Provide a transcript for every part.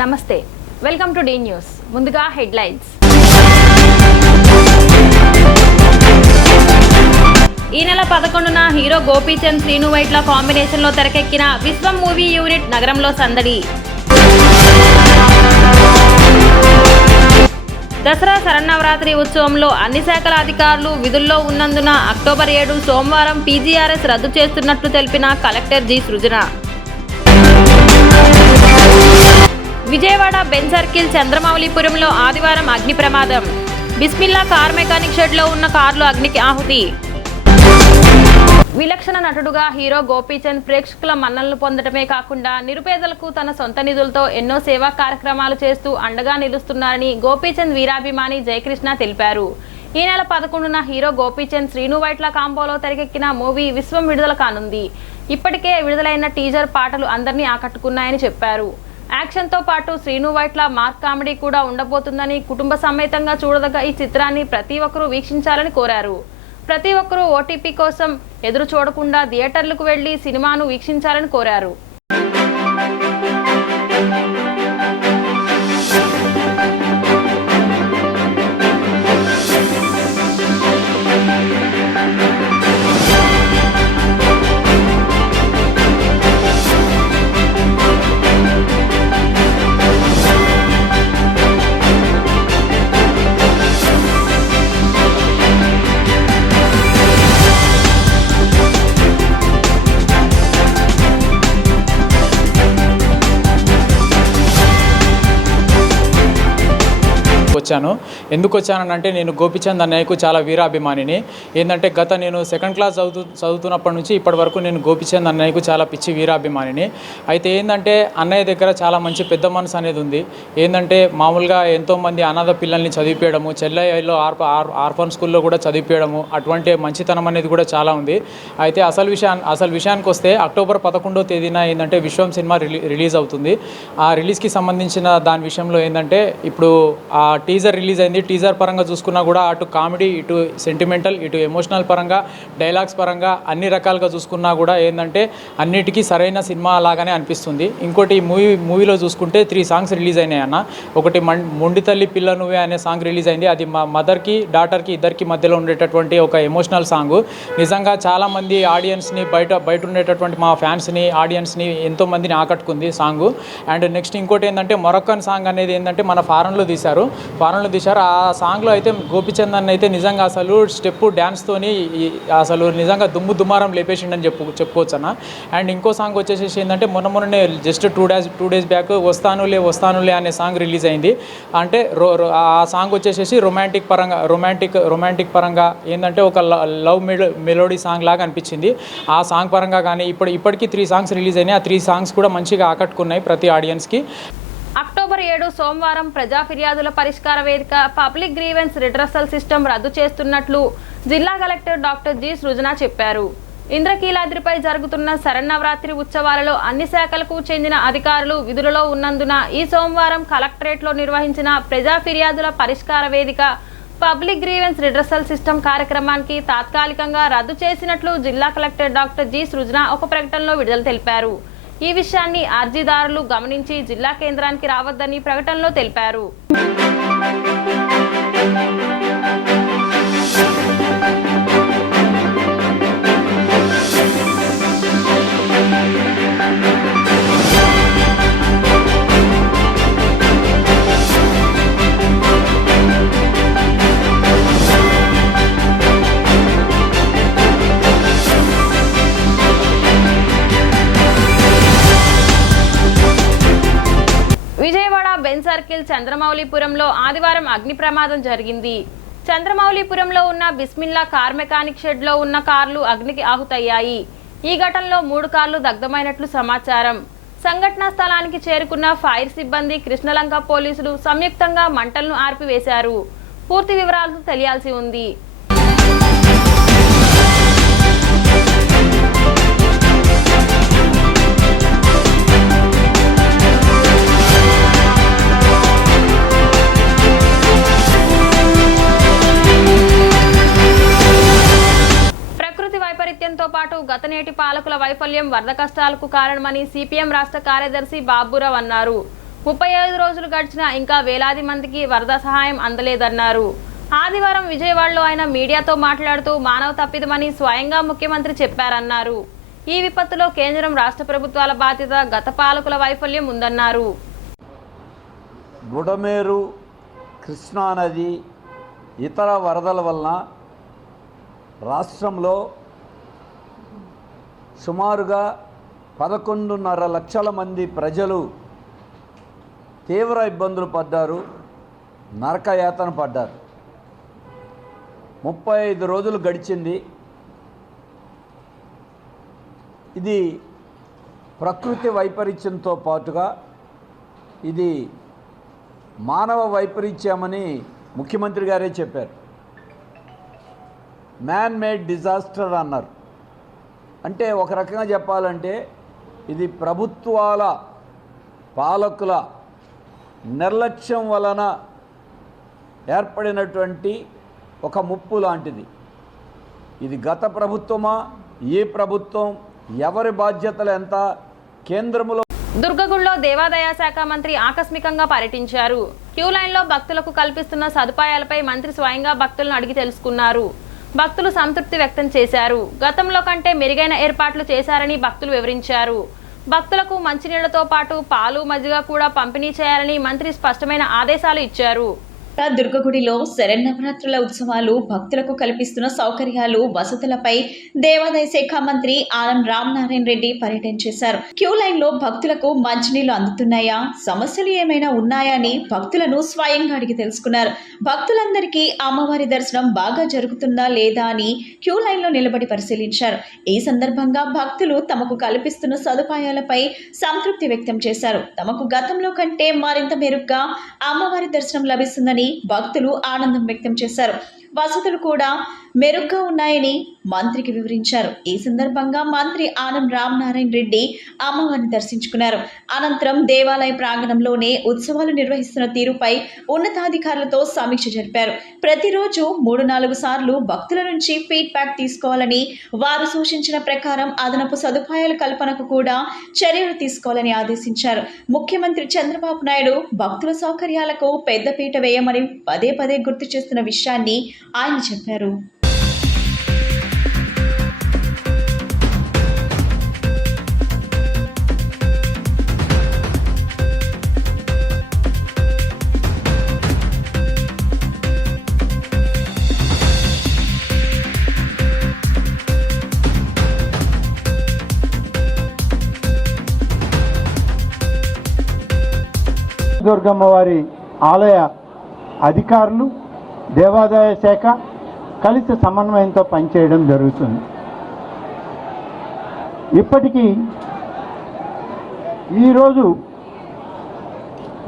నమస్తే welcome to D news ముందుగా headlines ఈ నెల 11న హీరో గోపీచంద్ శ్రీను వైట్ల కాంబినేషన్ లో తెరకెక్కిన విశ్వం మూవీ యూనిట్ నగరంలో సందడి దసరా శరన్నవరాత్రి ఉత్సవంలో అన్ని శాఖల అధికారులు విధుల్లో ఉన్నందున అక్టోబర్ 7 సోమవారం పీజీఆర్ఎస్ రద్దు చేస్తున్నట్లు తెలిపిన కలెక్టర్ జి సృజన. విజయవాడ బెన్ సర్కిల్ చంద్రమౌళిపురంలో ఆదివారం అగ్ని ప్రమాదం. బిస్మిల్లా కార్ మెకానిక్ షెడ్లో ఉన్న కార్లు అగ్నికి ఆహుతి. విలక్షణ నటుడుగా హీరో గోపీచంద్ ప్రేక్షకుల మన్ననలు పొందడమే కాకుండా నిరుపేదలకు తన సొంత నిధులతో ఎన్నో సేవా కార్యక్రమాలు చేస్తూ అండగా నిలుస్తున్నారని గోపీచంద్ వీరాభిమాని జయకృష్ణ తెలిపారు. ఈ నెల 11న హీరో గోపీచంద్ శ్రీను వైట్ల కాంబోలో తెరకెక్కిన మూవీ విశ్వం విడుదల కానుంది. ఇప్పటికే విడుదలైన టీజర్ పాటలు అందరినీ ఆకట్టుకున్నాయని చెప్పారు. యాక్షన్తో పాటు శ్రీను వైట్ల మార్క్ కామెడీ కూడా ఉండబోతుందని, కుటుంబ సమేతంగా చూడదగ్గ ఈ చిత్రాన్ని ప్రతి ఒక్కరూ వీక్షించాలని కోరారు. ప్రతి ఒక్కరూ ఓటీపీ కోసం ఎదురు చూడకుండా థియేటర్లకు వెళ్లి సినిమాను వీక్షించాలని కోరారు. వచ్చాను. ఎందుకు వచ్చానంటే నేను గోపీచంద్ అన్నయ్యకు చాలా వీరాభిమానిని. ఏంటంటే నేను సెకండ్ క్లాస్ చదువుతున్నప్పటి నుంచి ఇప్పటి వరకు నేను గోపీచంద్ అన్నయ్యకు చాలా పిచ్చి వీరాభిమానిని. అయితే ఏంటంటే అన్నయ్య దగ్గర చాలా మంచి పెద్ద మనసు అనేది ఉంది. ఏంటంటే మామూలుగా ఎంతోమంది అనాథ పిల్లల్ని చదివించడము, చెల్లయ్యలో ఆర్ఫన్ స్కూల్లో కూడా చదివించడము, అటువంటి మంచితనం అనేది కూడా చాలా ఉంది. అయితే అసలు విషయానికి వస్తే అక్టోబర్ 11వ తేదీన ఏంటంటే విశ్వం సినిమా రిలీజ్ అవుతుంది. ఆ రిలీజ్కి సంబంధించిన దాని విషయంలో ఏంటంటే ఇప్పుడు ఆ టీజర్ రిలీజ్ అయింది. టీజర్ పరంగా చూసుకున్నా కూడా అటు కామెడీ, ఇటు సెంటిమెంటల్, ఇటు ఎమోషనల్ పరంగా, డైలాగ్స్ పరంగా అన్ని రకాలుగా చూసుకున్నా కూడా ఏంటంటే అన్నిటికీ సరైన సినిమా లాగానే అనిపిస్తుంది. ఇంకోటి మూవీలో చూసుకుంటే 3 సాంగ్స్ రిలీజ్ అయినాయి అన్న. ఒకటి మొండి తల్లి పిల్ల నువ్వే అనే సాంగ్ రిలీజ్ అయింది. అది మా మదర్కి డాటర్కి ఇద్దరికి మధ్యలో ఉండేటటువంటి ఒక ఎమోషనల్ సాంగ్. నిజంగా చాలామంది ఆడియన్స్ని బయట ఉండేటటువంటి మా ఫ్యాన్స్ని, ఆడియన్స్ని ఎంతోమందిని ఆకట్టుకుంది సాంగ్. అండ్ నెక్స్ట్ ఇంకోటి ఏంటంటే మొరక్కన్ సాంగ్ అనేది ఏంటంటే మన ఫారెన్లో తీశారు. ఆ సాంగ్లో అయితే గోపీచంద్ అన్న అయితే నిజంగా అసలు స్టెప్ డ్యాన్స్తోని అసలు నిజంగా దుమ్మారం లేపేసిండని చెప్పుకోవచ్చు అన్న. అండ్ ఇంకో సాంగ్ వచ్చేసి ఏంటంటే మొన్ననే జస్ట్ టూ డేస్ బ్యాక్ వస్తానులే అనే సాంగ్ రిలీజ్ అయింది. అంటే ఆ సాంగ్ వచ్చేసి రొమాంటిక్ పరంగా ఏంటంటే ఒక లవ్ మెలోడీ సాంగ్ లాగా అనిపించింది. ఆ సాంగ్ పరంగా కానీ ఇప్పటికీ 3 సాంగ్స్ రిలీజ్ అయినాయి. ఆ 3 సాంగ్స్ కూడా మంచిగా ఆకట్టుకున్నాయి ప్రతి ఆడియన్స్కి. అక్టోబర్ 7 సోమవారం ప్రజా ఫిర్యాదుల పరిష్కార వేదిక పబ్లిక్ గ్రీవెన్స్ రిడ్రసల్ సిస్టమ్ రద్దు చేస్తున్నట్లు జిల్లా కలెక్టర్ డాక్టర్ జి సృజన చెప్పారు. ఇంద్రకీలాద్రిపై జరుగుతున్న శరన్నవరాత్రి ఉత్సవాలలో అన్ని శాఖలకు చెందిన అధికారులు విధులలో ఉన్నందున ఈ సోమవారం కలెక్టరేట్లో నిర్వహించిన ప్రజా ఫిర్యాదుల పరిష్కార వేదిక పబ్లిక్ గ్రీవెన్స్ రిడ్రసల్ సిస్టమ్ కార్యక్రమానికి తాత్కాలికంగా రద్దు చేసినట్లు జిల్లా కలెక్టర్ డాక్టర్ జి సృజన ఒక ప్రకటనలో విడుదల తెలిపారు. ఈ విషయాన్ని అర్జీదారులు గమనించి జిల్లా కేంద్రానికి రావద్దని ప్రకటనలో తెలిపారు. విజయవాడ బెన్ సర్కిల్ చంద్రమౌళిపురంలో ఆదివారం అగ్ని ప్రమాదం జరిగింది. చంద్రమౌళిపురంలో ఉన్న బిస్మిల్లా కార్ మెకానిక్ షెడ్లో ఉన్న కార్లు అగ్నికి ఆహుతయ్యాయి. ఈ ఘటనలో 3 కార్లు దగ్ధమైనట్లు సమాచారం. సంఘటనా స్థలానికి చేరుకున్న ఫైర్ సిబ్బంది, కృష్ణలంక పోలీసులు సంయుక్తంగా మంటలను ఆర్పివేశారు. పూర్తి వివరాలు తెలియాల్సి ఉంది. వైపరీత్యంతో పాటు గతనేటి పాలకుల వైఫల్యం వరద కష్టాలకు కారణమని సిపిఎం రాష్ట్ర కార్యదర్శి బాబురావు అన్నారు. 35 రోజులు గడిచినా ఇంకా వేలాది మందికి వరద సహాయం అందలేదన్నారు. ఆదివారం విజయవాడలో ఆయన మీడియాతో మాట్లాడుతూ మానవ తప్పిదమని స్వయంగా ముఖ్యమంత్రి చెప్పారన్నారు. ఈ విపత్తులో కేంద్రం రాష్ట్ర ప్రభుత్వాల బాధ్యత, గత పాలకుల వైఫల్యం ఉందన్నారు. బుడమేరు, కృష్ణానది, ఇతర వరదల వలన రాష్ట్రంలో సుమారుగా 11.5 లక్షల మంది ప్రజలు తీవ్ర ఇబ్బందులు పడ్డారు, నరకయాతన పడ్డారు. 35 రోజులు గడిచింది. ఇది ప్రకృతి వైపరీత్యంతో పాటుగా ఇది మానవ వైపరీత్యమని ముఖ్యమంత్రి గారే చెప్పారు. మ్యాన్ మేడ్ డిజాస్టర్ అన్నారు. అంటే ఒక రకంగా చెప్పాలంటే ఇది ప్రభుత్వాల, పాలకుల నిర్లక్ష్యం వలన ఏర్పడినటువంటి ఒక ముప్పు లాంటిది. ఇది గత ప్రభుత్వమా, ఏ ప్రభుత్వం, ఎవరి బాధ్యతలు ఎంత? కేంద్రంలో దుర్గగుడిలో దేవాదాయ శాఖ మంత్రి ఆకస్మికంగా పర్యటించారు. క్యూ లైన్లో భక్తులకు కల్పిస్తున్న సదుపాయాలపై మంత్రి స్వయంగా భక్తులను అడిగి తెలుసుకున్నారు. భక్తులు సంతృప్తి వ్యక్తం చేశారు. గతంలో కంటే మెరుగైన ఏర్పాట్లు చేశారని భక్తులు వివరించారు. భక్తులకు మంచినీళ్లతో పాటు పాలు, మజ్జిగ కూడా పంపిణీ చేయాలని మంత్రి స్పష్టమైన ఆదేశాలు ఇచ్చారు. దుర్గగుడిలో శరన్నవరాత్రుల ఉత్సవాలు భక్తులకు కల్పిస్తున్న సౌకర్యాలు, వసతులపై దేవాదాయ శాఖ మంత్రి ఆనం రామనారాయణ రెడ్డి పర్యటన చేశారు. క్యూ లైన్ లో భక్తులకు మంచినీళ్లు అందుతున్నాయా, సమస్యలు ఏమైనా ఉన్నాయా అని భక్తులను స్వయంగా అడిగి తెలుసుకున్నారు. భక్తులందరికీ అమ్మవారి దర్శనం బాగా జరుగుతుందా లేదా అని క్యూ లైన్ లో నిలబడి పరిశీలించారు. ఈ సందర్భంగా భక్తులు తమకు కల్పిస్తున్న సదుపాయాలపై సంతృప్తి వ్యక్తం చేశారు. తమకు గతంలో కంటే మరింత మెరుగ్గా అమ్మవారి దర్శనం లభిస్తుందని భక్తులు ఆనందం వ్యక్తం చేశారు. వసతులు కూడా మెరుగ్గా ఉన్నాయని మంత్రికి వివరించారు. ఈ సందర్భంగా మంత్రి ఆనం రామనారాయణ రెడ్డి అమ్మవారిని దర్శించుకున్నారు. అనంతరం దేవాలయ ప్రాంగణంలోనే ఉత్సవాలు నిర్వహిస్తున్న తీరుపై ఉన్నతాధికారులతో సమీక్ష జరిపారు. ప్రతిరోజు 3-4 సార్లు భక్తుల నుంచి ఫీడ్బ్యాక్ తీసుకోవాలని, వారు సూచించిన ప్రకారం అదనపు సదుపాయాల కల్పనకు కూడా చర్యలు తీసుకోవాలని ఆదేశించారు. ముఖ్యమంత్రి చంద్రబాబు నాయుడు భక్తుల సౌకర్యాలకు పెద్దపీట వేయమని పదే పదే గుర్తు చేస్తున్న విషయాన్ని ఆయన చెప్పారు. దుర్గమ్మవారి ఆలయ అధికారులు, దేవాదాయ శాఖ కలిసి సమన్వయంతో పనిచేయడం జరుగుతుంది. ఇప్పటికీ ఈరోజు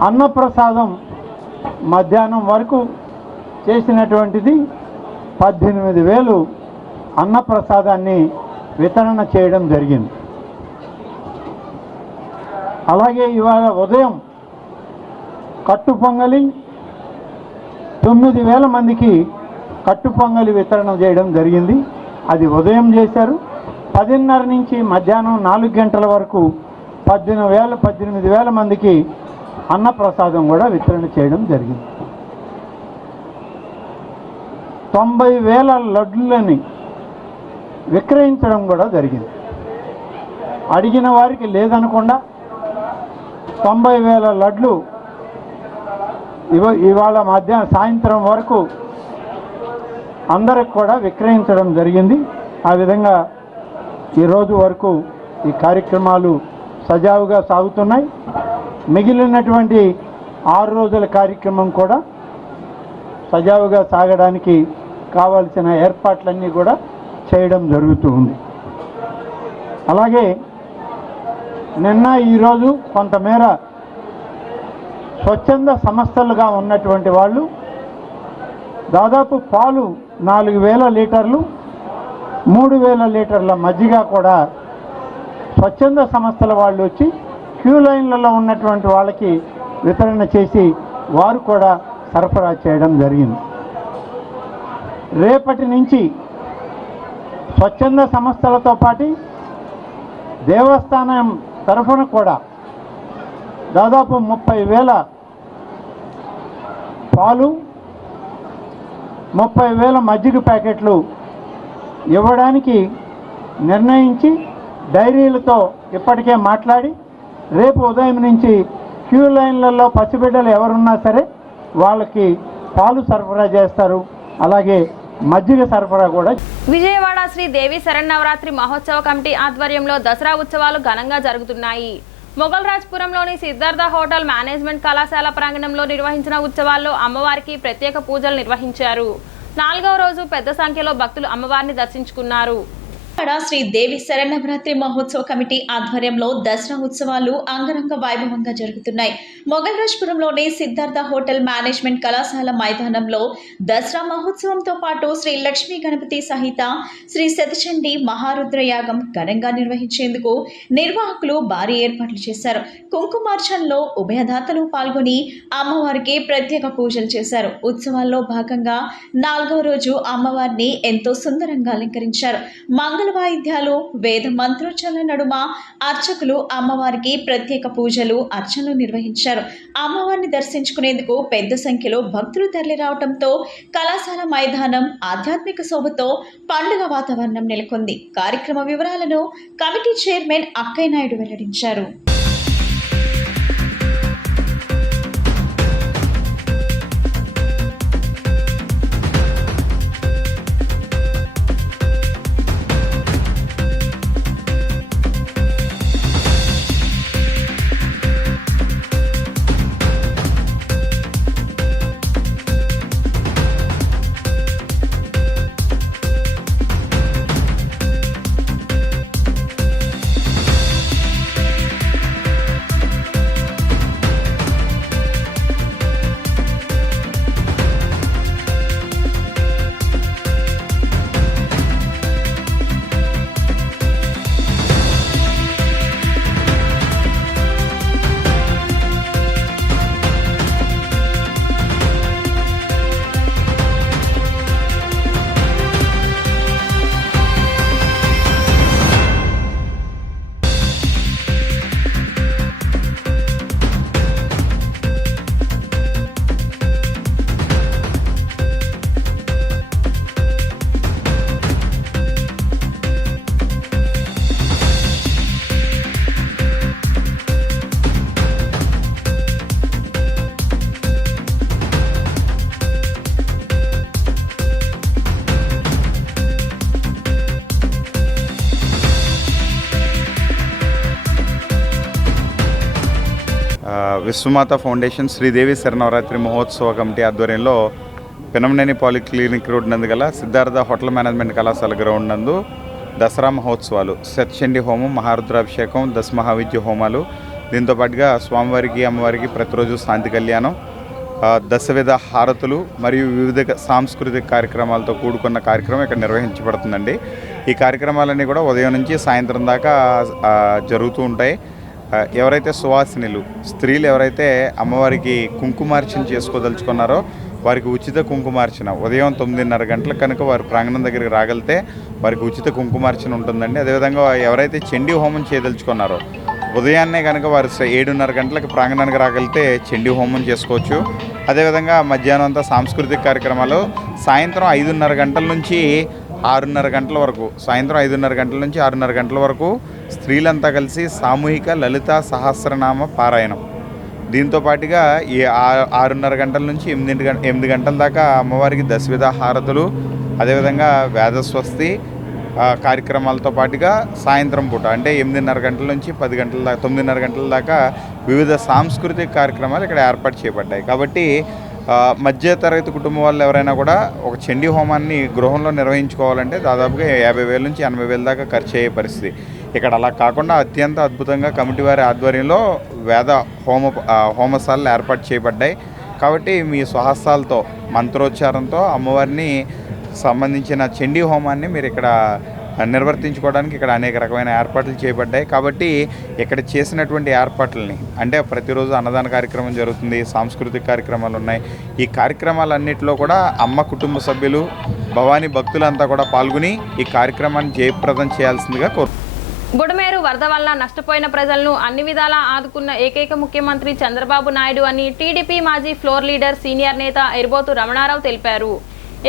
అన్నప్రసాదం మధ్యాహ్నం వరకు చేసినటువంటిది 18,000 అన్నప్రసాదాన్ని వితరణ చేయడం జరిగింది. అలాగే ఇవాళ ఉదయం కట్టు పొంగలి 9,000 మందికి కట్టు పొంగలి వితరణ చేయడం జరిగింది. అది ఉదయం చేశారు. 10:30 నుంచి మధ్యాహ్నం 4 గంటల వరకు 18,000 మందికి అన్నప్రసాదం కూడా వితరణ చేయడం జరిగింది. 90,000 లడ్డులని విక్రయించడం కూడా జరిగింది. అడిగిన వారికి లేదనకుండా 90,000 లడ్లు ఇవాళ సాయంత్రం వరకు అందరికి కూడా విక్రయించడం జరిగింది. ఆ విధంగా ఈరోజు వరకు ఈ కార్యక్రమాలు సజావుగా సాగుతున్నాయి. మిగిలినటువంటి 6 రోజుల కార్యక్రమం కూడా సజావుగా సాగడానికి కావాల్సిన ఏర్పాట్లన్నీ కూడా చేయడం జరుగుతూ ఉంది. అలాగే నిన్న ఈరోజు కొంతమేర స్వచ్ఛంద సంస్థలుగా ఉన్నటువంటి వాళ్ళు దాదాపు పాలు 4,000 లీటర్లు, 3,000 లీటర్ల మజ్జిగ కూడా స్వచ్ఛంద సంస్థల వాళ్ళు వచ్చి క్యూ లైన్లలో ఉన్నటువంటి వాళ్ళకి వితరణ చేసి వారు కూడా సరఫరా చేయడం జరిగింది. రేపటి నుంచి స్వచ్ఛంద సంస్థలతో పాటు దేవస్థానం తరఫున కూడా దాదాపు 30,000 పాలు, 30,000 మజ్జిగ ప్యాకెట్లు ఇవ్వడానికి నిర్ణయించి డైరీలతో ఇప్పటికే మాట్లాడి రేపు ఉదయం నుంచి క్యూ లైన్లలో పసిబిడ్డలు ఎవరున్నా సరే వాళ్ళకి పాలు సరఫరా చేస్తారు. అలాగే మజ్జిగ సరఫరా కూడా. విజయవాడ శ్రీ దేవి శరన్నవరాత్రి మహోత్సవ కమిటీ ఆధ్వర్యంలో దసరా ఉత్సవాలు ఘనంగా జరుగుతున్నాయి. మొఘల్ రాజ్పురంలోని సిద్ధార్థ హోటల్ మేనేజ్మెంట్ కళాశాల ప్రాంగణంలో నిర్వహించిన ఉత్సవాల్లో అమ్మవారికి ప్రత్యేక పూజలు నిర్వహించారు. 4వ రోజు పెద్ద సంఖ్యలో భక్తులు అమ్మవారిని దర్శించుకున్నారు. శ్రీ దేవి శరన్నవరాత్రి మహోత్సవ కమిటీ ఆధ్వర్యంలో దసరా ఉత్సవాలు అంగరంగ వైభవంగా జరుగుతున్నాయి. మొఘల్ రాజ్పురంలోని సిద్ధార్థ హోటల్ మేనేజ్మెంట్ కళాశాల మైదానంలో దసరా మహోత్సవంతో పాటు శ్రీ లక్ష్మీ గణపతి సహిత శ్రీ శతచండీ మహారుద్ర యాగం ఘనంగా నిర్వహించేందుకు నిర్వాహకులు భారీ ఏర్పాట్లు చేశారు. కుంకుమార్చనలో ఉభయదాతలు పాల్గొని అమ్మవారికి ప్రత్యేక పూజలు చేశారు. ఉత్సవాల్లో భాగంగా 4వ రోజు అమ్మవారిని ఎంతో సుందరంగా అలంకరించారు. మంగళ వాయిద్యాలు, వేద మంత్రోచ్చారణ నడుమ అర్చకులు అమ్మవారికి ప్రత్యేక పూజలు, అర్చనలు నిర్వహించారు. అమ్మవారిని దర్శించుకునేందుకు పెద్ద సంఖ్యలో భక్తులు తరలిరావడంతో కళాశాల మైదానం ఆధ్యాత్మిక శోభతో పండుగ వాతావరణం నెలకొంది. కార్యక్రమ వివరాలను కమిటీ చైర్మన్ అక్కయ్య నాయుడు వెల్లడించారు. విశ్వమాత ఫౌండేషన్ శ్రీదేవి శరన్నవరాత్రి మహోత్సవ కమిటీ ఆధ్వర్యంలో పెనంనేని పాలిక్లినిక్ రోడ్ నందు గల సిద్ధార్థ హోటల్ మేనేజ్మెంట్ కళాశాల గ్రౌండ్ నందు దసరా మహోత్సవాలు, శతచండీ హోమం, మహారుద్రాభిషేకం, దశమహావిద్య హోమాలు, దీంతో పాటుగా స్వామివారికి అమ్మవారికి ప్రతిరోజు శాంతి కళ్యాణం, దశవిధ హారతులు మరియు వివిధ సాంస్కృతిక కార్యక్రమాలతో కూడుకున్న కార్యక్రమం ఇక్కడ నిర్వహించబడుతుందండి. ఈ కార్యక్రమాలన్నీ కూడా ఉదయం నుంచి సాయంత్రం దాకా జరుగుతూ ఉంటాయి. ఎవరైతే సువాసినులు స్త్రీలు ఎవరైతే అమ్మవారికి కుంకుమార్చన చేసుకోదలుచుకున్నారో వారికి ఉచిత కుంకుమార్చన ఉదయం 9:30 గంటలకు కనుక వారి ప్రాంగణం దగ్గరికి రాగలితే వారికి ఉచిత కుంకుమార్చన ఉంటుందండి. అదేవిధంగా ఎవరైతే చండీ హోమం చేయదలుచుకున్నారో ఉదయాన్నే కనుక వారు 7:30 గంటలకు ప్రాంగణానికి రాగలితే చండీ హోమం చేసుకోవచ్చు. అదేవిధంగా మధ్యాహ్నం అంతా సాంస్కృతిక కార్యక్రమాలు సాయంత్రం 5:30 గంటల నుంచి 6:30 గంటల వరకు, సాయంత్రం 5:30 గంటల నుంచి 6:30 గంటల వరకు స్త్రీలంతా కలిసి సామూహిక లలిత సహస్రనామ పారాయణం. దీంతో పాటుగా ఈ 6:30 గంటల నుంచి 8 గంటల దాకా అమ్మవారికి దశవిధ హారతులు, అదేవిధంగా వేదస్వస్తి కార్యక్రమాలతో పాటుగా సాయంత్రం పూట అంటే 8:30 గంటల నుంచి 10 గంటల దాకా 9:30 గంటల దాకా వివిధ సాంస్కృతిక కార్యక్రమాలు ఇక్కడ ఏర్పాటు చేయబడ్డాయి. కాబట్టి మధ్యతరగతి కుటుంబం వాళ్ళు ఎవరైనా కూడా ఒక చండీ హోమాన్ని గృహంలో నిర్వహించుకోవాలంటే దాదాపుగా 50,000 నుంచి 80,000 దాకా ఖర్చు అయ్యే పరిస్థితి. ఇక్కడ అలా కాకుండా అత్యంత అద్భుతంగా కమిటీ వారి ఆధ్వర్యంలో వేద హోమశాలలు ఏర్పాటు చేయబడ్డాయి. కాబట్టి మీ స్వహస్తాలతో మంత్రోచ్చారంతో అమ్మవారిని సంబంధించిన చండీ హోమాన్ని మీరు ఇక్కడ నిర్వర్తించుకోవడానికి ఇక్కడ అనేక రకమైన ఏర్పాట్లు చేయబడ్డాయి. కాబట్టి ఇక్కడ చేసినటువంటి ఏర్పాట్లని అంటే ప్రతిరోజు అన్నదాన కార్యక్రమం జరుగుతుంది, సాంస్కృతిక కార్యక్రమాలు ఉన్నాయి. ఈ కార్యక్రమాలన్నింటిలో కూడా అమ్మ కుటుంబ సభ్యులు, భవానీ భక్తులంతా కూడా పాల్గొని ఈ కార్యక్రమాన్ని జయప్రదం చేయాల్సిందిగా కోరుతున్నాను. బుడమేరు వరద వల్ల నష్టపోయిన ప్రజలను అన్ని విధాలా ఆదుకున్న ఏకైక ముఖ్యమంత్రి చంద్రబాబు నాయుడు అని టీడీపీ మాజీ ఫ్లోర్ లీడర్ సీనియర్ నేత ఎర్బోతు రమణారావు తెలిపారు.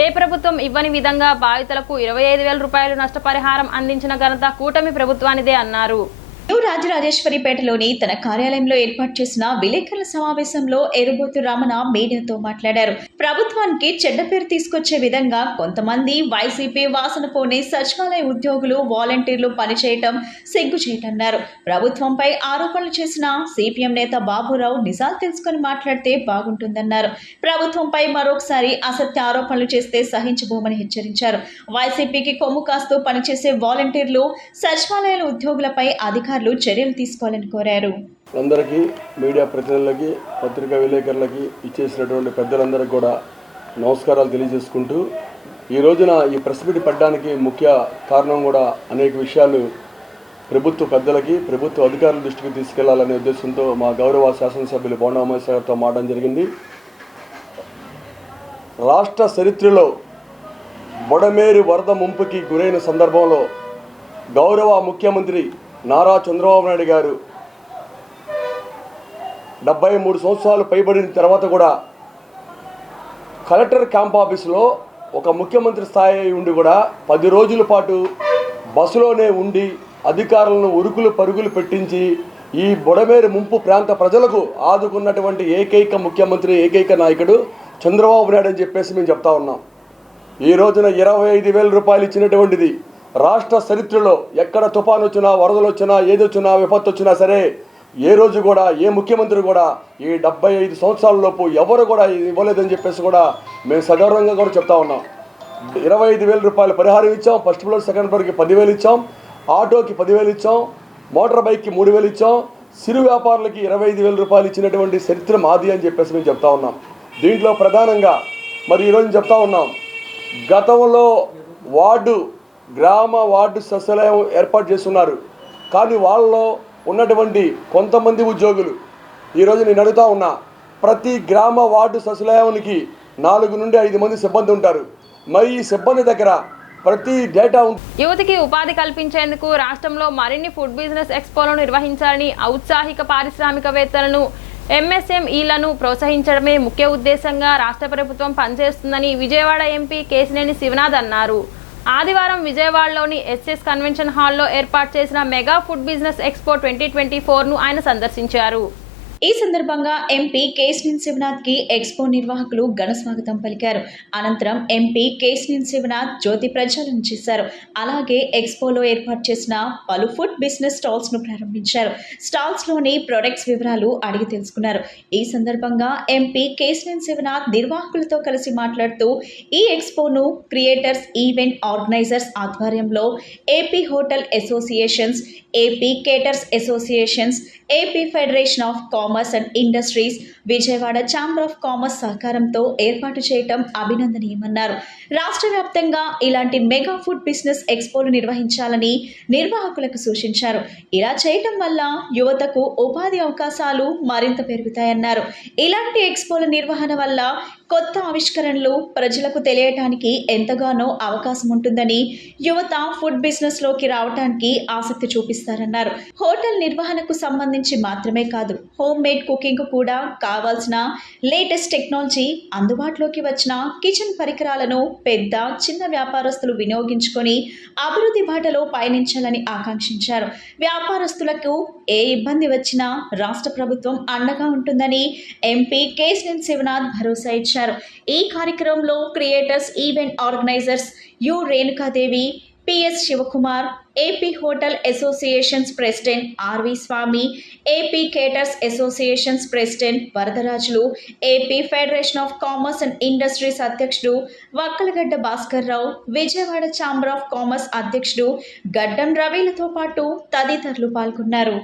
ఏ ప్రభుత్వం ఇవ్వని విధంగా బాధితులకు 25,000 రూపాయలు నష్టపరిహారం అందించిన ఘనత కూటమి ప్రభుత్వానిదే అన్నారు. న్యూ రాజరాజేశ్వరిపేటలోని తన కార్యాలయంలో ఏర్పాటు చేసిన విలేకరుల సమావేశంలో ఎరుబోతు రమణ మీడియాతో మాట్లాడారు. ప్రభుత్వానికి చెడ్డ పేరు తీసుకొచ్చే విధంగా కొంతమంది వైసీపీ వాసన పోని సచివాలయ ఉద్యోగులు వాలంటీర్లు పనిచేయటం సిగ్గుచేటన్నారు. ప్రభుత్వంపై ఆరోపణలు చేసిన సిపిఎం నేత బాబురావు నిజాలు తెలుసుకుని మాట్లాడితే బాగుంటుందన్నారు. ప్రభుత్వంపై మరొకసారి అసత్య ఆరోపణలు చేస్తే సహించబోమని హెచ్చరించారు. వైసీపీకి కొమ్ము కాస్తూ పనిచేసే వాలంటీర్లు సచివాలయాల ఉద్యోగులపై అధికారులు చర్యలు తీసుకోవాలని కోరారు. అందరికీ, మీడియా ప్రతినిధులకి, పత్రికా విలేకరులకి, ఇచ్చేసినటువంటి పెద్దలందరికీ కూడా నమస్కారాలు తెలియజేసుకుంటూ, ఈ రోజున ఈ ప్రెస్ మీట్ పెట్టడానికి ముఖ్య కారణం కూడా అనేక విషయాలు ప్రభుత్వ పెద్దలకి, ప్రభుత్వ అధికారుల దృష్టికి తీసుకెళ్లాలనే ఉద్దేశంతో మా గౌరవ శాసనసభ్యులు బోండా ఉమేశ్వర గారితో మాట్లాడడం జరిగింది. రాష్ట్ర చరిత్రలో బుడమేరు వరద ముంపుకి గురైన సందర్భంలో గౌరవ ముఖ్యమంత్రి నారా చంద్రబాబు నాయుడు గారు 73 సంవత్సరాలు పైబడిన తర్వాత కూడా కలెక్టర్ క్యాంప్ ఆఫీసులో ఒక ముఖ్యమంత్రి స్థాయి ఉండి కూడా 10 రోజుల పాటు బస్సులోనే ఉండి అధికారులను ఉరుకులు పరుగులు పెట్టించి ఈ బుడమేరు ముంపు ప్రాంత ప్రజలకు ఆదుకున్నటువంటి ఏకైక ముఖ్యమంత్రి, ఏకైక నాయకుడు చంద్రబాబు నాయుడు అని చెప్పేసి మేము చెప్తా ఉన్నాం. ఈ రోజున 25,000 రూపాయలు ఇచ్చినటువంటిది రాష్ట్ర చరిత్రలో ఎక్కడ తుఫాను వచ్చినా, వరదలు వచ్చినా, ఏదొచ్చినా, విపత్తు వచ్చినా సరే ఏ రోజు కూడా ఏ ముఖ్యమంత్రి కూడా ఈ 75 సంవత్సరాల లోపు ఎవరు కూడా ఇవ్వలేదని చెప్పేసి కూడా మేము సగౌరవంగా కూడా చెప్తా ఉన్నాం. 25,000 రూపాయలు పరిహారం ఇచ్చాం. ఫస్ట్ ఫ్లోర్, సెకండ్ ఫ్లోర్కి 10,000 ఇచ్చాం. ఆటోకి 10,000 ఇచ్చాం. మోటార్ బైక్కి 3,000 ఇచ్చాం. సిరు వ్యాపారులకి 25,000 రూపాయలు ఇచ్చినటువంటి చరిత్ర మాది అని చెప్పేసి మేము చెప్తా ఉన్నాం. దీంట్లో ప్రధానంగా మరి ఈరోజు చెప్తా ఉన్నాం, గతంలో గ్రామ వార్డు సచివాలయం ఏర్పాటు చేస్తున్నారు. కానీ వాళ్ళలో ఉన్నటువంటి కొంతమంది ఉద్యోగులు ఈరోజు నేను అడుగుతా ఉన్నా, ప్రతి గ్రామ వార్డు సచివాలయానికి 4 నుండి 5 మంది సిబ్బంది ఉంటారు. మరి ఈ సిబ్బంది దగ్గర ప్రతి డేటా యువతికి ఉపాధి కల్పించేందుకు రాష్ట్రంలో మరిన్ని ఫుడ్ బిజినెస్ ఎక్స్పోలను నిర్వహించాలని, ఔత్సాహిక పారిశ్రామికవేత్తలను, ఎంఎస్ఎంఈలను ప్రోత్సహించడమే ముఖ్య ఉద్దేశంగా రాష్ట్ర ప్రభుత్వం పనిచేస్తుందని విజయవాడ ఎంపీ కేశినేని శివనాథ్ అన్నారు. ఆదివారం విజయవాడలోని ఎస్ఎస్ కన్వెన్షన్ హాల్లో ఏర్పాటు చేసిన మెగా ఫుడ్ బిజినెస్ ఎక్స్పో 2024ను ఆయన సందర్శించారు. ఈ సందర్భంగా ఎంపీ కేశినేని శివనాథ్ కి ఎక్స్పో నిర్వాహకులు ఘన స్వాగతం పలికారు. అనంతరం ఎంపీ కేశినేని శివనాథ్ జ్యోతి ప్రజ్వలన చేశారు. అలాగే ఎక్స్పోలో ఏర్పాటు చేసిన పలు ఫుడ్ బిజినెస్ స్టాల్స్ ను ప్రారంభించారు. స్టాల్స్ లోని ప్రొడక్ట్స్ వివరాలు అడిగి తెలుసుకున్నారు. ఈ సందర్భంగా ఎంపీ కేశినేని శివనాథ్ నిర్వాహకులతో కలిసి మాట్లాడుతూ, ఈ ఎక్స్పోను క్రియేటర్స్ ఈవెంట్ ఆర్గనైజర్స్ ఆధ్వర్యంలో AP hotel associations, AP caterers associations, AP federation of commerce and industries, Vijayawada chamber of commerce సహకారంతో ఏర్పాటు చేయటం అభినందనీయమన్నారు. రాష్ట్ర వ్యాప్తంగా ఇలాంటి మెగా ఫుడ్ బిజినెస్ ఎక్స్పోలు నిర్వహించాలని నిర్వాహకులకు సూచించారు. ఇలా చేయటం వల్ల యువతకు ఉపాధి అవకాశాలు మరింత పెరుగుతాయన్నారు. ఇలాంటి ఎక్స్పోల నిర్వహణ వల్ల కొత్త ఆవిష్కరణలు ప్రజలకు తెలియటానికి ఎంతగానో అవకాశం ఉంటుందని, యువత ఫుడ్ బిజినెస్ లోకి రావడానికి ఆసక్తి చూపిస్తారన్నారు. హోటల్ నిర్వహణకు సంబంధించి మాత్రమే కాదు, హోమ్ మేడ్ కుకింగ్ కూడా కావాల్సిన లేటెస్ట్ టెక్నాలజీ అందుబాటులోకి వచ్చిన కిచెన్ పరికరాలను పెద్ద చిన్న వ్యాపారస్తులు వినియోగించుకొని అభివృద్ధి బాటలో పయనించాలని ఆకాంక్షించారు. వ్యాపారస్తులకు ఏ ఇబ్బంది వచ్చినా రాష్ట్ర ప్రభుత్వం అండగా ఉంటుందని ఎంపీ కేశినేని శివనాథ్ భరోసా ఇచ్చారు. ఈ కార్యక్రమంలో creators event organisers U Renukadevi, PS Sivakumar, AP hotel associations president RV Swamy, AP caterers associations president Varadarajulu, AP federation of commerce and industries అధ్యక్షుడు Vakkalagadda Bhaskar Rao, Vijayawada chamber of commerce అధ్యక్షుడు గడ్డం రవిలతో పాటు తదితరులు పాల్గొన్నారు.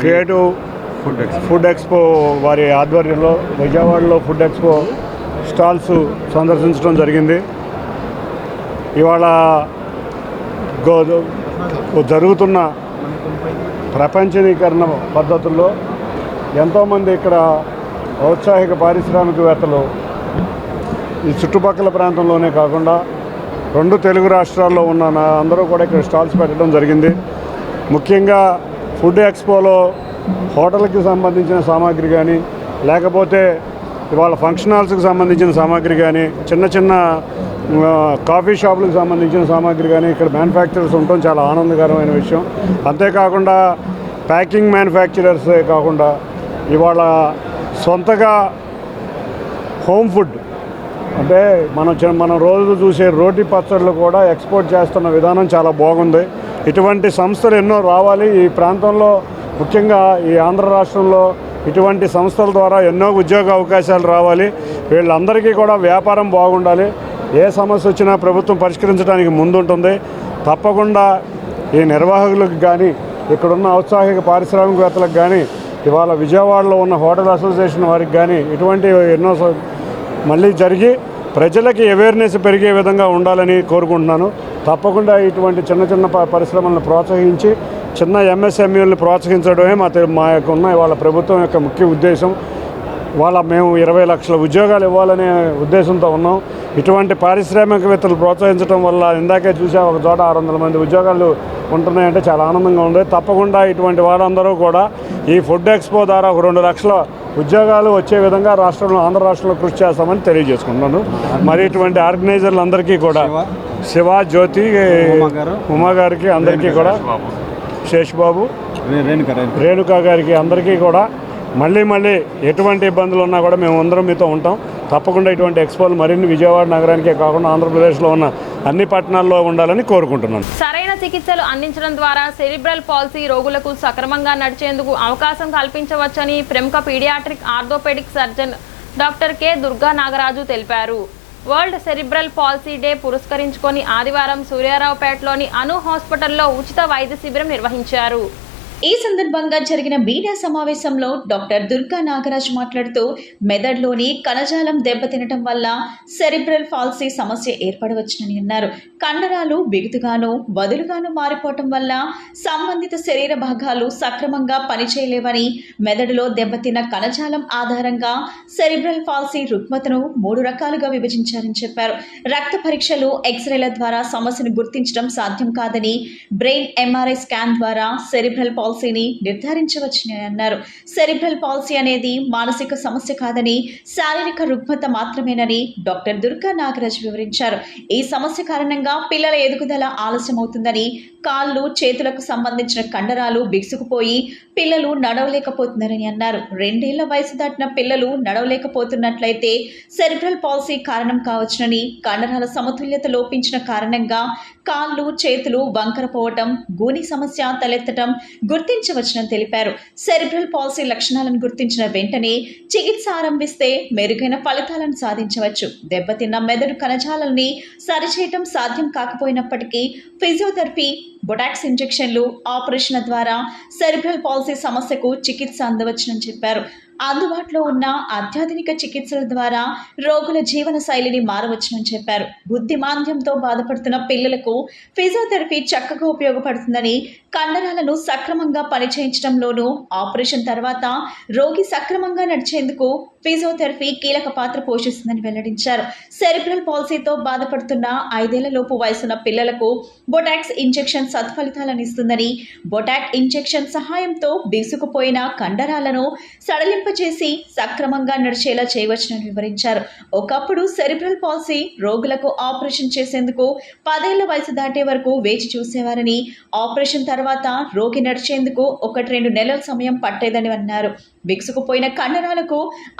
క్రియేటివ్ ఫుడ్ ఎక్స్పో వారి ఆధ్వర్యంలో విజయవాడలో ఫుడ్ ఎక్స్పో స్టాల్స్ సందర్శించడం జరిగింది. ఇవాళ జరుగుతున్న ప్రపంచీకరణ పద్ధతుల్లో ఎంతోమంది ఇక్కడ ఔత్సాహిక పారిశ్రామికవేత్తలు ఈ చుట్టుపక్కల ప్రాంతంలోనే కాకుండా 2 తెలుగు రాష్ట్రాల్లో ఉన్న అందరూ కూడా ఇక్కడ స్టాల్స్ పెట్టడం జరిగింది. ముఖ్యంగా ఫుడ్ ఎక్స్పోలో హోటల్కి సంబంధించిన సామాగ్రి కానీ, లేకపోతే ఇవాళ ఫంక్షన్ హాల్స్కి సంబంధించిన సామాగ్రి కానీ, చిన్న చిన్న కాఫీ షాపులకు సంబంధించిన సామాగ్రి కానీ ఇక్కడ మ్యానుఫ్యాక్చరర్స్ ఉండటం చాలా ఆనందకరమైన విషయం. అంతేకాకుండా ప్యాకింగ్ మ్యానుఫ్యాక్చరర్సే కాకుండా ఇవాళ సొంతగా హోమ్ ఫుడ్ అంటే మనం రోజు చూసే రోటి పచ్చళ్ళు కూడా ఎక్స్పోర్ట్ చేస్తున్న విధానం చాలా బాగుంది. ఇటువంటి సంస్థలు ఎన్నో రావాలి ఈ ప్రాంతంలో, ముఖ్యంగా ఈ ఆంధ్ర రాష్ట్రంలో ఇటువంటి సంస్థల ద్వారా ఎన్నో ఉద్యోగ అవకాశాలు రావాలి. వీళ్ళందరికీ కూడా వ్యాపారం బాగుండాలి. ఏ సమస్య వచ్చినా ప్రభుత్వం పరిష్కరించడానికి ముందుంటుంది. తప్పకుండా ఈ నిర్వాహకులకు కానీ, ఇక్కడున్న ఔత్సాహిక పారిశ్రామికవేత్తలకు కానీ, ఇవాళ విజయవాడలో ఉన్న హోటల్ అసోసియేషన్ వారికి కానీ ఇటువంటి ఎన్నో మళ్ళీ జరిగి ప్రజలకి అవేర్నెస్ పెరిగే విధంగా ఉండాలని కోరుకుంటున్నాను. తప్పకుండా ఇటువంటి చిన్న చిన్న పరిశ్రమలను ప్రోత్సహించి చిన్న ఎంఎస్ఎంఈలను ప్రోత్సహించడమే మా యొక్క ఉన్న ఇవాళ ప్రభుత్వం యొక్క ముఖ్య ఉద్దేశం. మేము 20 లక్షల ఉద్యోగాలు ఇవ్వాలనే ఉద్దేశంతో ఉన్నాం. ఇటువంటి పారిశ్రామికవేత్తలు ప్రోత్సహించడం వల్ల ఇందాకే చూసా ఒక చోట 600 మంది ఉద్యోగాలు ఉంటున్నాయంటే చాలా ఆనందంగా ఉంది. తప్పకుండా ఇటువంటి వాళ్ళందరూ కూడా ఈ ఫుడ్ ఎక్స్పో ద్వారా ఒక 2 లక్షల ఉద్యోగాలు వచ్చే విధంగా ఆంధ్ర రాష్ట్రంలో కృషి చేస్తామని తెలియజేసుకుంటున్నాను. మరి ఇటువంటి ఆర్గనైజర్లందరికీ కూడా శివ, జ్యోతి, ఉమా గారికి అందరికీ కూడా, శేషబాబు, రేణుకా గారికి అందరికీ కూడా మళ్ళీ ఎటువంటి ఇబ్బందులు ఉన్నా కూడా మేము అందరం మీతో ఉంటాం. తప్పకుండా ఇటువంటి ఎక్స్పోలు మరిన్ని విజయవాడ నగరానికే కాకుండా ఆంధ్రప్రదేశ్లో ఉన్న అన్ని పట్టణాల్లో ఉండాలని కోరుకుంటున్నాను. సరైన చికిత్సలు అందించడం ద్వారా సెరిబ్రల్ పాల్సీ రోగులకు సక్రమంగా నడిచేందుకు అవకాశం కల్పించవచ్చని ప్రముఖ pediatric orthopedic surgeon doctor K Durga Nagaraju తెలిపారు. వరల్డ్ సెరిబ్రల్ పాల్సీ డే పురస్కరించుకొని ఆదివారం సూర్యారావుపేటలోని అను హాస్పిటల్లో ఉచిత వైద్య శిబిరం నిర్వహించారు. ఈ సందర్భంగా జరిగిన మీడియా సమావేశంలో డాక్టర్ దుర్గా నాగరాజ్ మాట్లాడుతూ మెదడులోని కణజాలం దెబ్బతినటం వల్ల సెరిబ్రల్ పాల్సీ సమస్య ఏర్పడవచ్చునని అన్నారు. కండరాలు బిగుతుగాను వదులుగాను మారిపోవటం వల్ల సంబంధిత శరీర భాగాలు సక్రమంగా పనిచేయలేవని, మెదడులో దెబ్బతిన్న కణజాలం ఆధారంగా సెరిబ్రల్ పాల్సీ రుగ్మతను 3 రకాలుగా విభజించారని చెప్పారు. రక్త పరీక్షలు, ఎక్స్రేల ద్వారా సమస్యను గుర్తించడం సాధ్యం కాదని, బ్రెయిన్ ఎంఆర్ఐ స్కాన్ ద్వారా సెరిబ్రల్ పాలసీని నిర్ధారించవచ్చని అన్నారు. సెరిబ్రల్ పాలసీ అనేది మానసిక సమస్య కాదని, శారీరక రుగ్మత మాత్రమేనని డాక్టర్ దుర్గా నాగరాజ్ వివరించారు. ఈ సమస్య కారణంగా పిల్లల ఎదుగుదల ఆలస్యమవుతుందని, కాళ్ళు, చేతులకు సంబంధించిన కండరాలు బిగుసుకుపోయి పిల్లలు నడవలేకపోతున్నారని అన్నారు. 2 ఏళ్ల వయసు దాటిన పిల్లలు నడవలేకపోతున్నట్లయితే సెరిబ్రల్ పాలసీ కారణం కావచ్చునని, కండరాల సమతుల్యత లోపించిన కారణంగా కాళ్ళు, చేతులు వంకరపోవటం, గూని సమస్య తలెత్తటం గుర్తించవచ్చునని తెలిపారు. సెరిబ్రల్ పాలసీ లక్షణాలను గుర్తించిన వెంటనే చికిత్స ఆరంభిస్తే మెరుగైన ఫలితాలను సాధించవచ్చు. దెబ్బతిన్న మెదడు కణజాలాన్ని సరిచేయటం సాధ్యం కాకపోయినప్పటికీ ఫిజియోథెరపీ, బొటాక్స్ ఇంజెక్షన్లు, ఆపరేషన్ల ద్వారా సెరిబ్రల్ పాలసీ సమస్యకు చికిత్స అందవచ్చునని చెప్పారు. అందుబాటులో ఉన్న అత్యాధునిక చికిత్సల ద్వారా రోగుల జీవన శైలిని మారవచ్చునని చెప్పారు. బుద్ధిమాంద్యంతో బాధపడుతున్న పిల్లలకు ఫిజియోథెరపీ చక్కగా ఉపయోగపడుతుందని, కండరాలను సక్రమంగా పనిచేయించడంలోనూ ఆపరేషన్ తర్వాత రోగి సక్రమంగా నడిచేందుకు ఫిజియోథెరపీ కీలక పాత్ర పోషిస్తుందని వెల్లడించారు. సెరిబ్రల్ పాలసీతో బాధపడుతున్న 5 ఏళ్లలోపు వయసున్న పిల్లలకు బొటాక్స్ ఇంజెక్షన్ సత్ఫలితాలను ఇస్తుందని, బొటాక్ ఇంజెక్షన్ సహాయంతో బిగుసుకుపోయిన కండరాలను సడలింపచేసి సక్రమంగా నడిచేలా చేయవచ్చునని వివరించారు. ఒకప్పుడు సెరిబ్రల్ పాలసీ రోగులకు ఆపరేషన్ చేసేందుకు 10 ఏళ్ల వయసు దాటే వరకు వేచి చూసేవారని, ఆపరేషన్ తర్వాత రోగి నడిచేందుకు 1-2 నెలల సమయం పట్టేదని అన్నారు. బిగుసుకుపోయిన కండరాలకు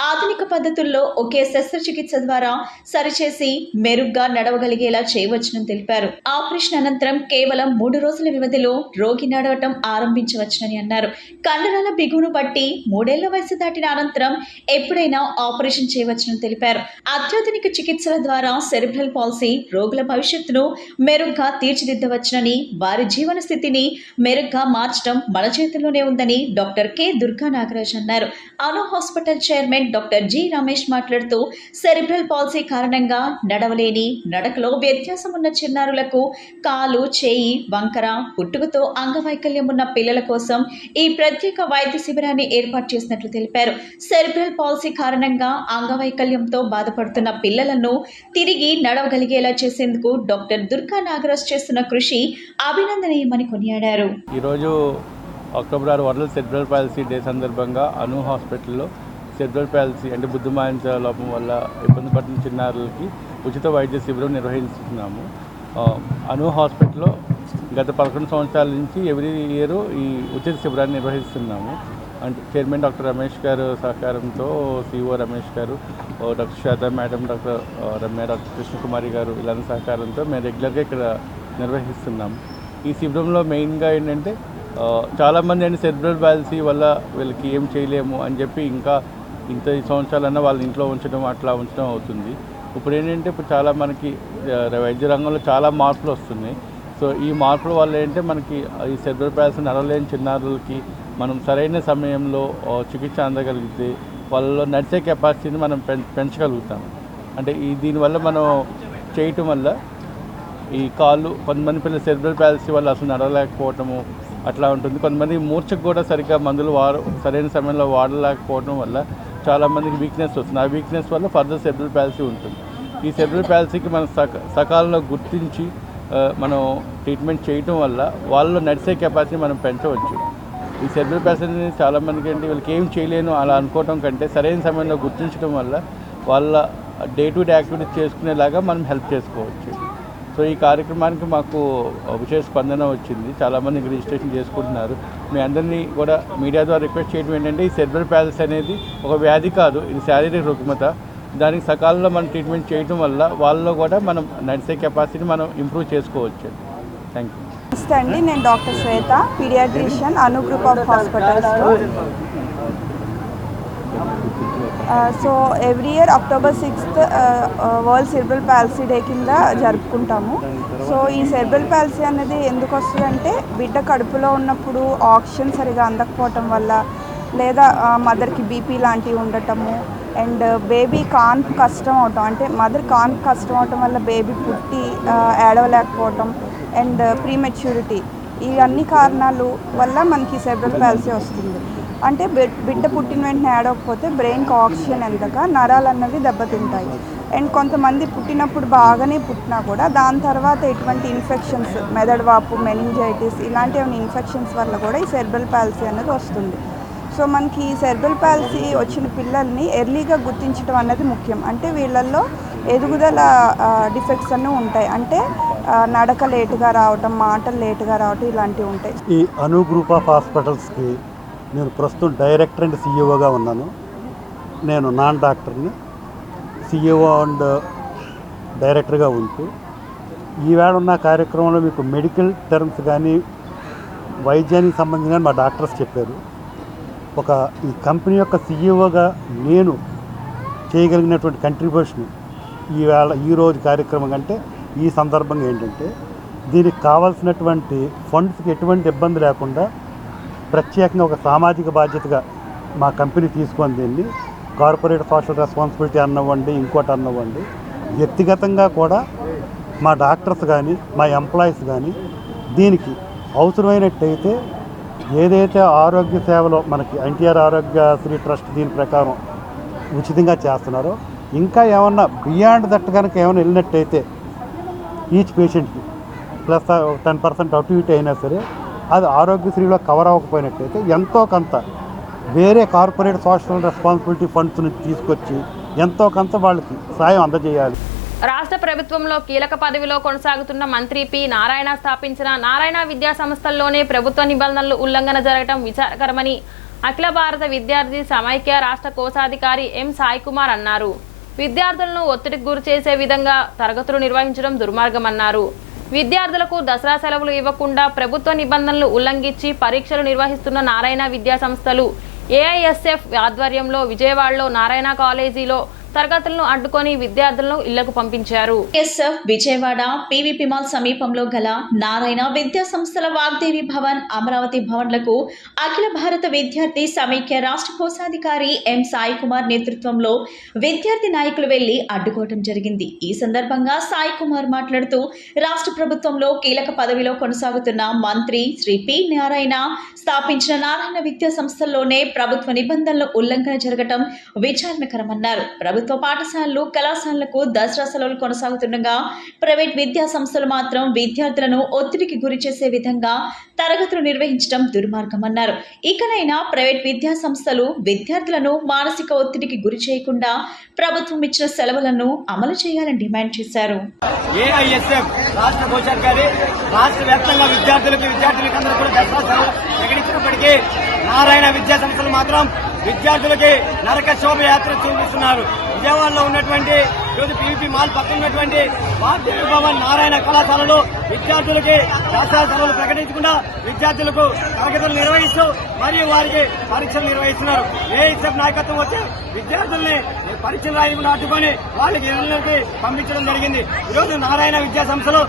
ఆధునిక పద్ధతుల్లో ఒకే శస్త్రచికిత్స ద్వారా సరిచేసి మెరుగ్గా నడవగలిగేలా చేయవచ్చునని తెలిపారు. ఆపరేషన్ అనంతరం కేవలం 3 రోజుల వ్యవధిలో రోగి నడవటం ఆరంభించవచ్చునని అన్నారు. కండరాల బిగువును బట్టి 3 ఏళ్ల వయసు దాటిన అనంతరం ఎప్పుడైనా ఆపరేషన్ చేయవచ్చునని తెలిపారు. అత్యాధునిక చికిత్సల ద్వారా సెరిబ్రల్ పాలసీ రోగుల భవిష్యత్తును మెరుగ్గా తీర్చిదిద్దవచ్చునని, వారి జీవన స్థితిని మెరుగ్గా మార్చడం మన చేతుల్లోనే ఉందని డాక్టర్ కె. దుర్గా నాగరాజ్ అన్నారు. Anu hospital chairman doctor G. Ramesh మాట్లాడుతూ సెరిబ్రల్ పాలసీ కారణంగా నడవలేని, నడకలో వ్యత్యాసం ఉన్న చిన్నారులకు కాలు, చేయి వంకర, పుట్టుకతో అంగవైకల్యం ఉన్న పిల్లల కోసం ఈ ప్రత్యేక వైద్య శిబిరాన్ని ఏర్పాటు చేసినట్లు తెలిపారు. సెరిబ్రల్ పాలసీ కారణంగా అంగవైకల్యంతో బాధపడుతున్న పిల్లలను తిరిగి నడవగలిగేలా చేసేందుకు డాక్టర్ దుర్గా నాగరాజ్ చేస్తున్న కృషి అభినందనీయమని కొనియాడారు. ఈరోజు October 6 world cerebral palsy day సందర్భంగా అను హాస్పిటల్లో సెరిబ్రల్ పాలసీ అంటే బుద్ధిమాంస లోపం వల్ల ఇబ్బంది పడుతున్న చిన్నారులకి ఉచిత వైద్య శిబిరం నిర్వహిస్తున్నాము. అను హాస్పిటల్లో గత 11 సంవత్సరాల నుంచి ఎవ్రీ ఇయర్ ఈ ఉచిత శిబిరాన్ని నిర్వహిస్తున్నాము. అంటే చైర్మన్ డాక్టర్ రమేష్ గారు సహకారంతో, సిఓ రమేష్ గారు, doctor Shweta madam, doctor Ramya, doctor Krishnakumari గారు ఇలాంటి సహకారంతో మేము రెగ్యులర్గా ఇక్కడ నిర్వహిస్తున్నాము. ఈ శిబిరంలో మెయిన్గా ఏంటంటే చాలామంది అండి సెరిబ్రల్ పాలసీ వల్ల వీళ్ళకి ఏం చేయలేము అని చెప్పి ఇంకా ఇంత సంవత్సరాలన్నా వాళ్ళ ఇంట్లో ఉంచడం అట్లా ఉంచడం అవుతుంది. ఇప్పుడు ఏంటంటే ఇప్పుడు చాలా మనకి వైద్య రంగంలో చాలా మార్పులు వస్తున్నాయి. సో ఈ మార్పుల వల్ల ఏంటంటే మనకి ఈ సెరిబ్రల్ పాలసీ నడవలేని చిన్నారులకి మనం సరైన సమయంలో చికిత్స అందగలిగితే వాళ్ళలో నడిచే కెపాసిటీని మనం పెంచగలుగుతాం. అంటే దీనివల్ల మనం చేయటం వల్ల ఈ కాళ్ళు కొంతమంది పిల్లలు సెరిబ్రల్ పాలసీ వల్ల అసలు నడవలేకపోవటము అట్లా ఉంటుంది. కొంతమంది మూర్ఛకు కూడా సరిగ్గా మందులు సరైన సమయంలో వాడలేకపోవడం వల్ల చాలామందికి వీక్నెస్ వస్తుంది. ఆ వీక్నెస్ వల్ల ఫర్దర్ సెరిబ్రల్ పాలసీ ఉంటుంది. ఈ సెరిబ్రల్ పాలసీకి మనం సకాలంలో గుర్తించి మనం ట్రీట్మెంట్ చేయటం వల్ల వాళ్ళలో నడిచే కెపాసిటీ మనం పెంచవచ్చు. ఈ సెరిబ్రల్ పాలసీ చాలామందికి అంటే వీళ్ళకి ఏం చేయలేను అలా అనుకోవటం కంటే సరైన సమయంలో గుర్తించడం వల్ల వాళ్ళ డే టు డే యాక్టివిటీస్ చేసుకునేలాగా మనం హెల్ప్ చేసుకోవచ్చు. సో ఈ కార్యక్రమానికి మాకు విశేష స్పందన వచ్చింది. చాలామంది రిజిస్ట్రేషన్ చేసుకుంటున్నారు. మీ అందరినీ కూడా మీడియా ద్వారా రిక్వెస్ట్ చేయడం ఏంటంటే ఈ సెరిబ్రల్ పాలసీ అనేది ఒక వ్యాధి కాదు, ఇది శారీరక రుగ్మత. దానికి సకాలంలో మనం ట్రీట్మెంట్ చేయడం వల్ల వాళ్ళలో కూడా మనం నడిచే కెపాసిటీ మనం ఇంప్రూవ్ చేసుకోవచ్చు. Thank you. నమస్తే అండి, నేను doctor Shweta, pediatrician, Anu group of హాస్పిటల్స్లో. So every year October 6th world cerebral palsy day కింద జరుపుకుంటాము. సో ఈ సెరిబ్రల్ పాలసీ అనేది ఎందుకు వస్తుందంటే బిడ్డ కడుపులో ఉన్నప్పుడు ఆక్సిజన్ సరిగా అందకపోవటం వల్ల, లేదా మదర్కి బీపీ లాంటివి ఉండటము, అండ్ బేబీ కాన్పు కష్టం అవటం, అంటే మదర్ కాన్పు కష్టం అవటం వల్ల బేబీ పుట్టి ఏడవలేకపోవటం, అండ్ ప్రీమెచ్యూరిటీ, ఈ అన్ని కారణాలు వల్ల మనకి సెరిబ్రల్ పాలసీ వస్తుంది. అంటే బిడ్డ పుట్టిన వెంటనే ఏడవకపోతే బ్రెయిన్కి ఆక్సిజన్ అందక నరాలు అన్నవి దెబ్బతింటాయి. అండ్ కొంతమంది పుట్టినప్పుడు బాగానే పుట్టినా కూడా దాని తర్వాత ఎటువంటి ఇన్ఫెక్షన్స్, మెదడు వాపు, మెనింజైటిస్ ఇలాంటి ఏమైనా ఇన్ఫెక్షన్స్ వల్ల కూడా ఈ సెరిబ్రల్ పాలసీ అనేది వస్తుంది. సో మనకి ఈ సెరిబ్రల్ పాలసీ వచ్చిన పిల్లల్ని ఎర్లీగా గుర్తించడం అనేది ముఖ్యం. అంటే వీళ్ళల్లో ఎదుగుదల డిఫెక్ట్స్ అన్నీ ఉంటాయి. అంటే నడక లేటుగా రావటం, మాటలు లేటుగా రావటం ఇలాంటివి ఉంటాయి. ఈ అను గ్రూప్ ఆఫ్ హాస్పిటల్స్కి నేను ప్రస్తుతం డైరెక్టర్ అండ్ సిఇఓగా ఉన్నాను. నేను నాన్ డాక్టర్ని, సిఇఓ అండ్ డైరెక్టర్గా ఉంటూ ఈవేళ ఉన్న కార్యక్రమంలో మీకు మెడికల్ టర్మ్స్ కానీ వైద్యానికి సంబంధించి కానీ మా డాక్టర్స్ చెప్పారు. ఈ కంపెనీ యొక్క సిఇఓగా నేను చేయగలిగినటువంటి కంట్రిబ్యూషన్ ఈరోజు కార్యక్రమం అంటే ఈ సందర్భంగా ఏంటంటే దీనికి కావాల్సినటువంటి ఫండ్స్కి ఎటువంటి ఇబ్బంది లేకుండా ప్రత్యేకంగా ఒక సామాజిక బాధ్యతగా మా కంపెనీ తీసుకొని దీన్ని కార్పొరేట్ సోషల్ రెస్పాన్సిబిలిటీ అన్నవ్వండి, ఇంకోటి అన్నవ్వండి, వ్యక్తిగతంగా కూడా మా డాక్టర్స్ కానీ మా ఎంప్లాయీస్ కానీ దీనికి అవసరమైనట్టయితే ఏదైతే ఆరోగ్య సేవలో మనకి ఎన్టీఆర్ ఆరోగ్యశ్రీ ట్రస్ట్ దీని ప్రకారం ఉచితంగా చేస్తున్నారో ఇంకా ఏమన్నా బియాండ్ దట్ కనుక ఏమైనా వెళ్ళినట్టయితే ఈచ్ పేషెంట్కి ప్లస్ 10% అటు ఇటు అయినా సరే అది ఆరోగ్యశ్రీలో కవర్ అవ్వకపోయినట్టయితే ఎంతో కొంత వేరే కార్పొరేట్ సోషల్ రెస్పాన్సిబిలిటీ ఫండ్స్ నుంచి తీసుకొచ్చి ఎంతో కొంత వాళ్ళకి సాయం అందజేయాలి. రాష్ట్ర ప్రభుత్వంలో కీలక పదవిలో కొనసాగుతున్న మంత్రి పి. నారాయణ స్థాపించిన నారాయణ విద్యా సంస్థల్లోనే ప్రభుత్వ నిబంధనలు ఉల్లంఘన జరగడం విచారకరమని అఖిల భారత విద్యార్థి సమైక్య రాష్ట్ర కోశాధికారి ఎం సాయి కుమార్ అన్నారు. విద్యార్థులను ఒత్తిడికి గురి చేసే విధంగా తరగతులు నిర్వహించడం దుర్మార్గమన్నారు. విద్యార్థులకు దసరా సెలవులు ఇవ్వకుండా ప్రభుత్వ నిబంధనలు ఉల్లంఘించి పరీక్షలు నిర్వహిస్తున్న నారాయణ విద్యా సంస్థలు ఏఐఎస్ఎఫ్ ఆధ్వర్యంలో విజయవాడలో నారాయణ కాలేజీలో తరగతులను అడ్డుకొని విద్యార్థులను ఇళ్లకు పంపించారు. ఎస్ఎఫ్ విజయవాడ పీవీపీ మాల్ సమీపంలో గల నారాయణ విద్యా సంస్థల వాగ్దేవి భవన్, అమరావతి భవన్లకు అఖిల భారత విద్యార్థి సమైక్య రాష్ట్ర కోశాధికారి ఎం సాయి కుమార్ నేతృత్వంలో విద్యార్థి నాయకులు వెళ్లి అడ్డుకోవడం జరిగింది. ఈ సందర్భంగా సాయి కుమార్ మాట్లాడుతూ రాష్ట్ర ప్రభుత్వంలో కీలక పదవిలో కొనసాగుతున్న మంత్రి శ్రీ పి నారాయణ స్థాపించిన నారాయణ విద్యా సంస్థల్లోనే ప్రభుత్వ నిబంధనల ఉల్లంఘన జరగడం విచారణకరమన్నారు. ప్రభుత్వ పాఠశాలలు, కళాశాలలకు దసరా సెలవులు కొనసాగుతుండగా ప్రైవేట్ విద్యా సంస్థలు మాత్రం విద్యార్థులను ఒత్తిడికి గురి చేసే విధంగా తరగతులు నిర్వహించడం దుర్మార్గమన్నారు. ఇకనైనా ప్రైవేట్ విద్యా సంస్థలు విద్యార్థులను మానసిక ఒత్తిడికి గురి చేయకుండా ప్రభుత్వం ఇచ్చిన సెలవులను అమలు చేయాలని డిమాండ్ చేశారు. ఏఐఎస్ఎఫ్ రాష్ట్ర కోశాధికారి రాష్ట్ర వ్యాప్తంగా విద్యార్థులందరూ కూడా దసరా సెలవులు ప్రకటించినప్పటికీ నారాయణ విద్యా సంస్థలు మాత్రం విద్యార్థులకి నరక శోభయాత్ర చూపిస్తున్నారు. విజయవాడలో ఉన్నటువంటి పీవీపీ మాల్ పక్కన ఉన్నటువంటి వాగ్దేవి భవన్ నారాయణ కళాశాలలో విద్యార్థులకి దసరా సెలవులు ప్రకటించకుండా విద్యార్థులకు తరగతులు నిర్వహిస్తూ మరియు వారికి పరీక్షలు నిర్వహిస్తున్నారు. ఏఐఎస్ఎఫ్ నాయకత్వం వచ్చి విద్యార్థుల్ని పరీక్షలు రాయకుండా అడ్డుకొని వాళ్ళకి ఇళ్లకి పంపించడం జరిగింది. ఈరోజు నారాయణ విద్యా సంస్థలు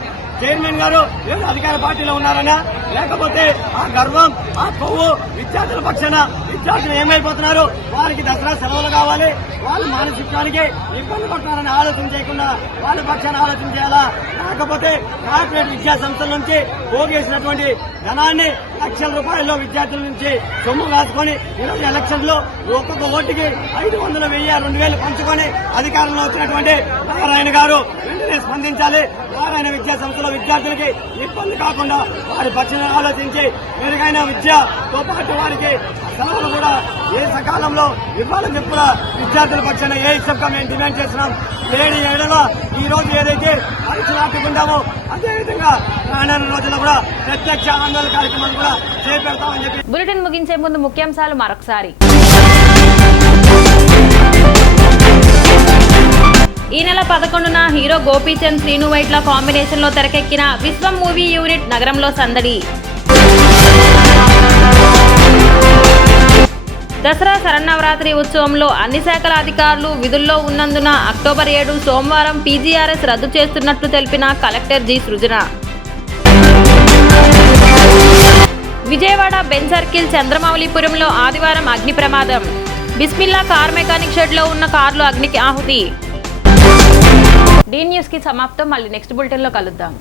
చైర్మన్ గారు ఈరోజు అధికార పార్టీలో ఉన్నారనా, లేకపోతే ఆ గర్వం, ఆ కొవ్వు విద్యార్థుల పక్షాన విద్యార్థులు ఏమైపోతున్నారు, వారికి దసరా సెలవులు కావాలి, వాళ్ళు మానసికానికి ఇబ్బంది పడుతున్నారని ఆలోచన చేయకుండా వాళ్ళ పక్షాన ఆలోచన చేయాలా, లేకపోతే కార్పొరేట్ విద్యా సంస్థల నుంచి పోగేసినటువంటి ధనాన్ని లక్షల రూపాయల్లో విద్యార్థుల నుంచి సొమ్ము కాసుకొని ఈరోజు ఎలక్షన్ లో ఒక్కొక్క ఓటుకి 500, 1000, 2000 పంచుకొని అధికారంలో వచ్చినటువంటి నారాయణ గారు వెంటనే స్పందించాలి. నారాయణ విద్యా సంస్థలో విద్యార్థులకి ఇబ్బంది కాకుండా వారి పక్షాన ఆలోచించి మెరుగైన విద్యతో పాటు వారికి సెలవులు కూడా ఏ సకాలంలో ఇవ్వాలని చెప్పి కూడా విద్యార్థుల పక్షాన ఏఐఎస్ఎఫ్ గా మేము డిమాండ్ చేస్తున్నాం. లేని ఏడలో ఈ రోజు ఏదైతే పరీక్షలు ఆపుకుంటామో అదేవిధంగా రానున్న రోజుల్లో కూడా ప్రత్యక్ష ఆందోళన కార్యక్రమాలు కూడా చేపడతామని చెప్పి బులెటిన్ ముగించే ముందు ముఖ్యాంశాలు మరొకసారి. ఈ నెల 11న హీరో గోపీచంద్, శ్రీను వైట్ల కాంబినేషన్ లో తెరకెక్కిన విశ్వం మూవీ యూనిట్ నగరంలో సందడి. దసరా శరన్నవరాత్రి ఉత్సవంలో అన్ని శాఖల అధికారులు విధుల్లో ఉన్నందున అక్టోబర్ 7 సోమవారం పీజీఆర్ఎస్ రద్దు చేస్తున్నట్లు తెలిపిన కలెక్టర్ జి సృజన. విజయవాడ బెంజ్ సర్కిల్ చంద్రమౌళిపురంలో ఆదివారం అగ్ని ప్రమాదం. బిస్మిల్లా కార్ మెకానిక్ షెడ్ లో ఉన్న కార్లు అగ్నికి ఆహుతి. డీ న్యూస్ కి సమాప్తం. మళ్ళీ నెక్స్ట్ బులెటిన్ లో కలుద్దాం.